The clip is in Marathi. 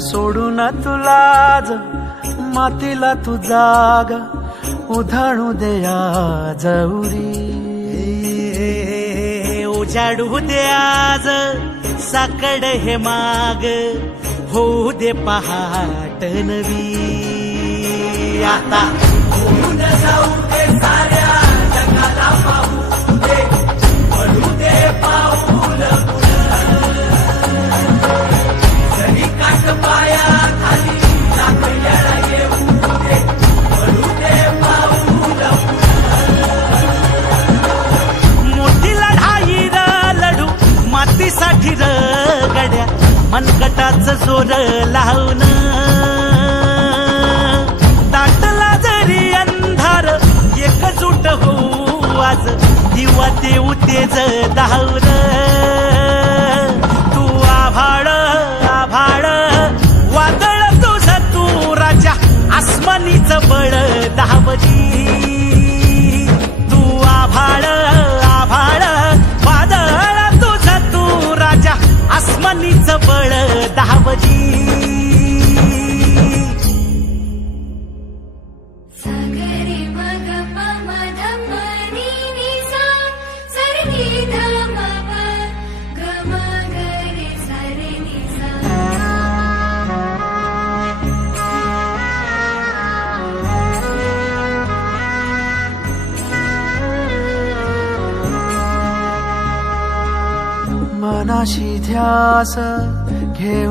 सोडून तुलाज मातीला तू जाग उधाणू दे आज उरी उजाडू दे आज साकड हे माग होऊ दे पहाट नवी आता होऊन जाऊ दे साऱ्या जगाला पाहू दे पडू दे पाऊल जरी काट पाया खाली टाकल्याला येऊ दे पडू दे पाऊल मोठी लढाई र लढू मातीसाठी र गड्या मनगटाच जोर लावून दाटला जरी अंधार एकजूट होऊ आज दिवा देऊ तेज धावून तू आभाळ आभाळ वादळ तुझ तू राजा आसमानीच बळ धावजी तू आभाळ आभाळ वादळ तुझ तू राजा आसमानीच बळ धावजी मनाशी ध्यास घेऊन